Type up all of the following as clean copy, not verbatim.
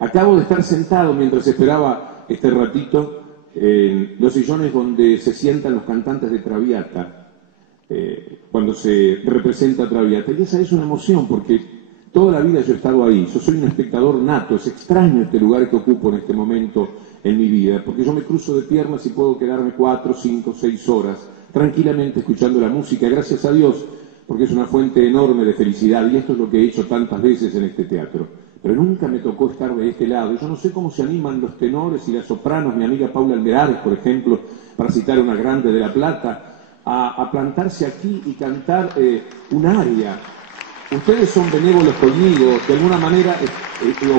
Acabo de estar sentado mientras esperaba este ratito en los sillones donde se sientan los cantantes de Traviata, cuando se representa Traviata. Y esa es una emoción, porque toda la vida yo he estado ahí, yo soy un espectador nato, es extraño este lugar que ocupo en este momento en mi vida, porque yo me cruzo de piernas y puedo quedarme 4, 5, 6 horas tranquilamente escuchando la música, gracias a Dios, porque es una fuente enorme de felicidad, y esto es lo que he hecho tantas veces en este teatro. Pero nunca me tocó estar de este lado. Yo no sé cómo se animan los tenores y las sopranos, mi amiga Paula Almerares, por ejemplo, para citar una grande de La Plata, a plantarse aquí y cantar un aria. Ustedes son benévolos conmigo, de alguna manera,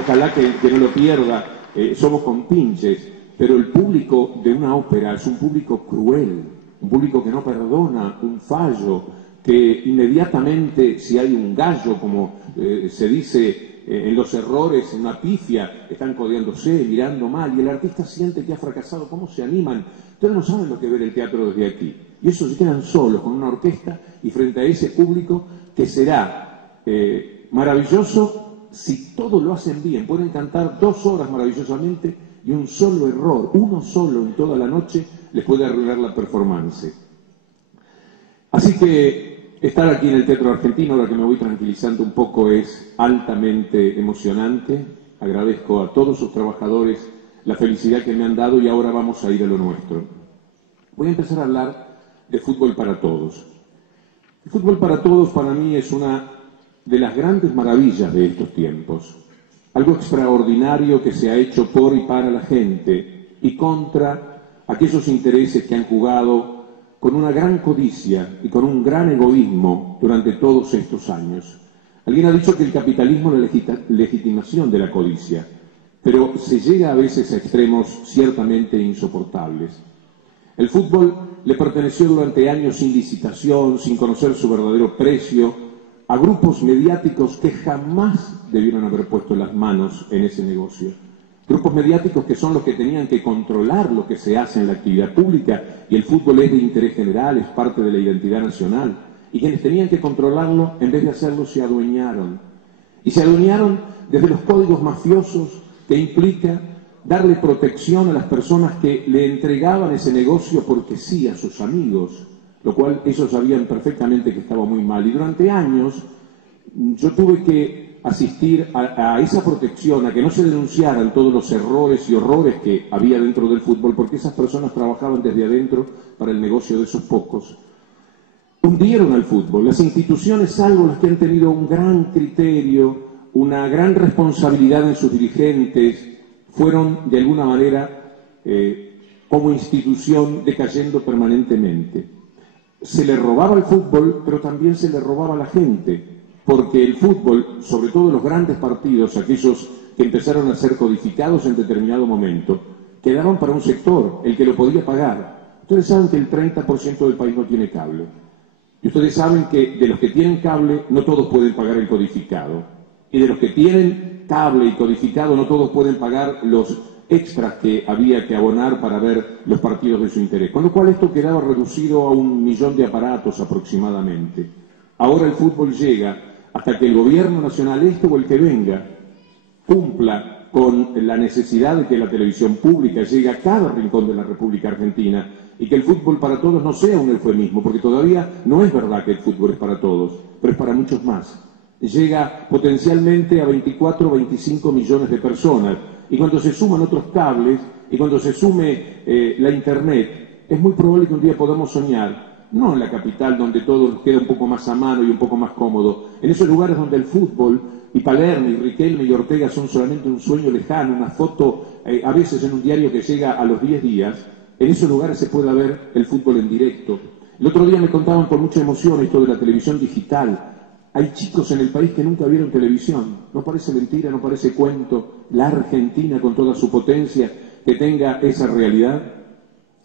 ojalá que no lo pierda, somos compinches, pero el público de una ópera es un público cruel, un público que no perdona un fallo, que inmediatamente, si hay un gallo, como se dice en los errores, en una pifia, están codeándose, mirando mal, y el artista siente que ha fracasado. ¿Cómo se animan? Ustedes no saben lo que ver el teatro desde aquí. Y eso se quedan solos con una orquesta y frente a ese público que será maravilloso si todo lo hacen bien. Pueden cantar 2 horas maravillosamente y un solo error, uno solo en toda la noche, les puede arruinar la performance. Así que estar aquí en el Teatro Argentino, ahora que me voy tranquilizando un poco, es altamente emocionante. Agradezco a todos sus trabajadores la felicidad que me han dado y ahora vamos a ir a lo nuestro. Voy a empezar a hablar de fútbol para todos. El fútbol para todos para mí es una de las grandes maravillas de estos tiempos. Algo extraordinario que se ha hecho por y para la gente y contra aquellos intereses que han jugado con una gran codicia y con un gran egoísmo durante todos estos años. Alguien ha dicho que el capitalismo es la legitimación de la codicia, pero se llega a veces a extremos ciertamente insoportables. El fútbol le perteneció durante años sin licitación, sin conocer su verdadero precio, a grupos mediáticos que jamás debieron haber puesto las manos en ese negocio. Grupos mediáticos que son los que tenían que controlar lo que se hace en la actividad pública, y el fútbol es de interés general, es parte de la identidad nacional, y quienes tenían que controlarlo, en vez de hacerlo, se adueñaron. Y se adueñaron desde los códigos mafiosos que implica darle protección a las personas que le entregaban ese negocio porque sí a sus amigos, lo cual ellos sabían perfectamente que estaba muy mal. Y durante años yo tuve que asistir a esa protección, a que no se denunciaran todos los errores y horrores que había dentro del fútbol, porque esas personas trabajaban desde adentro para el negocio de esos pocos. Hundieron al fútbol. Las instituciones, salvo las que han tenido un gran criterio, una gran responsabilidad en sus dirigentes, fueron de alguna manera como institución decayendo permanentemente. Se le robaba al fútbol, pero también se le robaba a la gente, porque el fútbol, sobre todo los grandes partidos, aquellos que empezaron a ser codificados en determinado momento, quedaban para un sector, el que lo podía pagar. Ustedes saben que el 30% del país no tiene cable. Y ustedes saben que de los que tienen cable, no todos pueden pagar el codificado. Y de los que tienen cable y codificado, no todos pueden pagar los extras que había que abonar para ver los partidos de su interés. Con lo cual esto quedaba reducido a 1 millón de aparatos aproximadamente. Ahora el fútbol llega hasta que el gobierno nacional, este o el que venga, cumpla con la necesidad de que la televisión pública llegue a cada rincón de la República Argentina y que el fútbol para todos no sea un eufemismo, porque todavía no es verdad que el fútbol es para todos, pero es para muchos más. Llega potencialmente a 24 o 25 millones de personas, y cuando se suman otros cables y cuando se sume la internet, es muy probable que un día podamos soñar no en la capital, donde todo queda un poco más a mano y un poco más cómodo, en esos lugares donde el fútbol y Palermo y Riquelme y Ortega son solamente un sueño lejano, una foto a veces en un diario que llega a los 10 días, en esos lugares se puede ver el fútbol en directo. El otro día me contaban con mucha emoción esto de la televisión digital. Hay chicos en el país que nunca vieron televisión. No parece mentira, no parece cuento. La Argentina, con toda su potencia, que tenga esa realidad.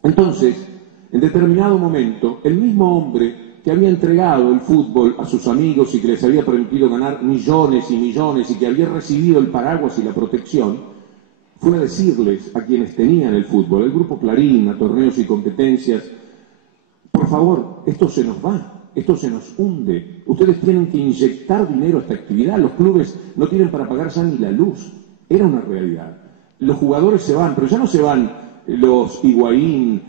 Entonces, en determinado momento, el mismo hombre que había entregado el fútbol a sus amigos y que les había permitido ganar millones y millones y que había recibido el paraguas y la protección, fue a decirles a quienes tenían el fútbol, el Grupo Clarín, a Torneos y Competencias, por favor, esto se nos va. Esto se nos hunde. Ustedes tienen que inyectar dinero a esta actividad. Los clubes no tienen para pagar ya ni la luz. Era una realidad. Los jugadores se van, pero ya no se van los Higuaín,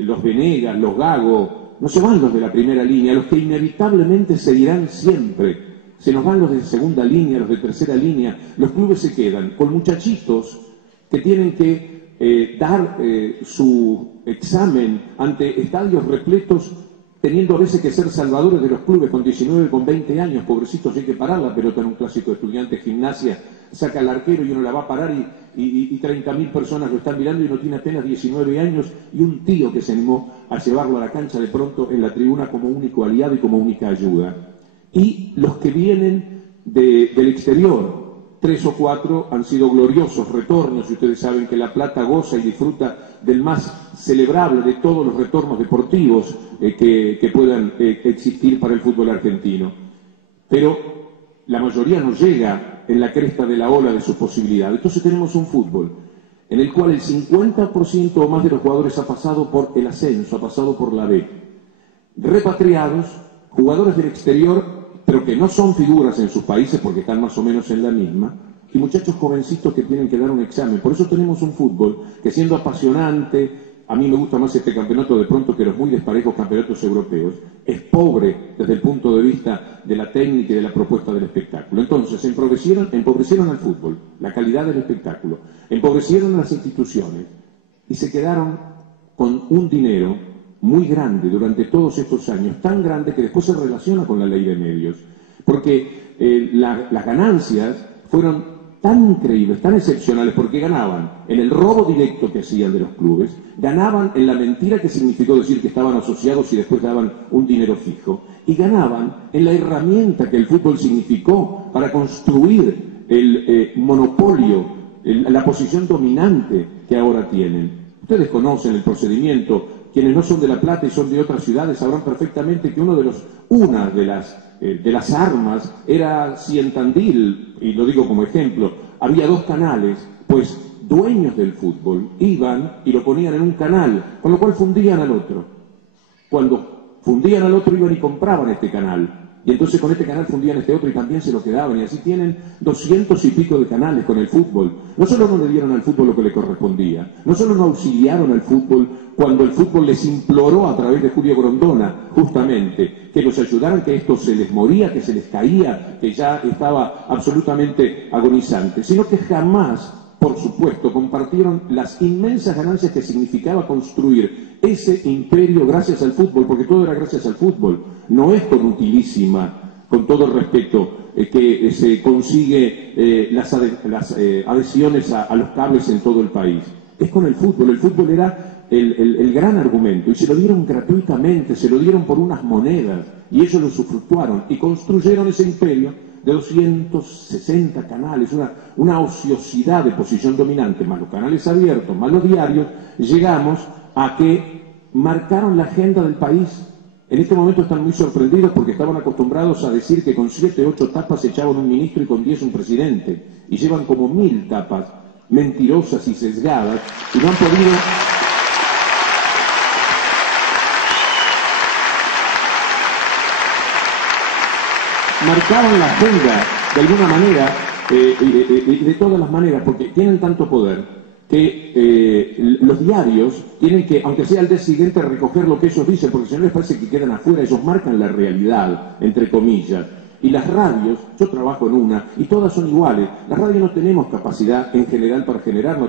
los Venegas, los Gago, no se van los de la primera línea, los que inevitablemente seguirán siempre. Se nos van los de segunda línea, los de tercera línea. Los clubes se quedan con muchachitos que tienen que dar su examen ante estadios repletos, teniendo a veces que ser salvadores de los clubes con 19, con 20 años, pobrecitos, hay que parar la pelota en un clásico de Estudiantes, Gimnasia, saca al arquero y uno la va a parar y 30.000 personas lo están mirando y uno tiene apenas 19 años y un tío que se animó a llevarlo a la cancha de pronto en la tribuna como único aliado y como única ayuda. Y los que vienen del exterior, 3 o 4 han sido gloriosos retornos, y ustedes saben que La Plata goza y disfruta del más celebrable de todos los retornos deportivos que puedan existir para el fútbol argentino. Pero la mayoría no llega en la cresta de la ola de sus posibilidades. Entonces tenemos un fútbol en el cual el 50% o más de los jugadores ha pasado por el ascenso, ha pasado por la B. Repatriados, jugadores del exterior, pero que no son figuras en sus países porque están más o menos en la misma, y muchachos jovencitos que tienen que dar un examen. Por eso tenemos un fútbol que, siendo apasionante, a mí me gusta más este campeonato de pronto que los muy desparejos campeonatos europeos, es pobre desde el punto de vista de la técnica y de la propuesta del espectáculo. Entonces, empobrecieron al fútbol, la calidad del espectáculo, empobrecieron a las instituciones y se quedaron con un dinero muy grande durante todos estos años, tan grande que después se relaciona con la ley de medios, porque las ganancias fueron tan increíbles, tan excepcionales, porque ganaban en el robo directo que hacían de los clubes, ganaban en la mentira que significó decir que estaban asociados y después daban un dinero fijo, y ganaban en la herramienta que el fútbol significó para construir el monopolio, la posición dominante que ahora tienen. Ustedes conocen el procedimiento. Quienes no son de La Plata y son de otras ciudades sabrán perfectamente que una de las armas era, si en Tandil, y lo digo como ejemplo, había 2 canales, pues dueños del fútbol iban y lo ponían en un canal, con lo cual fundían al otro. Cuando fundían al otro iban y compraban este canal. Y entonces con este canal fundían este otro y también se lo quedaban. Y así tienen 200 y pico de canales con el fútbol. No solo no le dieron al fútbol lo que le correspondía, no solo no auxiliaron al fútbol cuando el fútbol les imploró a través de Julio Grondona, justamente, que los ayudaran, que esto se les moría, que se les caía, que ya estaba absolutamente agonizante, sino que jamás, por supuesto, compartieron las inmensas ganancias que significaba construir ese imperio gracias al fútbol, porque todo era gracias al fútbol. No es con utilísima, con todo el respeto, que se consigue las adhesiones a los cables en todo el país. Es con el fútbol. El fútbol era el gran argumento, y se lo dieron gratuitamente, se lo dieron por unas monedas, y ellos lo usufructuaron y construyeron ese imperio de 260 canales, una ociosidad de posición dominante, más los canales abiertos, más los diarios. Llegamos a que marcaron la agenda del país. En este momento están muy sorprendidos porque estaban acostumbrados a decir que con 7, 8 tapas echaban un ministro y con 10 un presidente, y llevan como 1000 tapas mentirosas y sesgadas, y no han podido... marcaban la agenda de alguna manera, y de todas las maneras, porque tienen tanto poder que los diarios tienen que, aunque sea el día siguiente, recoger lo que ellos dicen, porque si no les parece que quedan afuera. Ellos marcan la realidad, entre comillas. Y las radios, yo trabajo en una, y todas son iguales. Las radios no tenemos capacidad en general para generar noticias.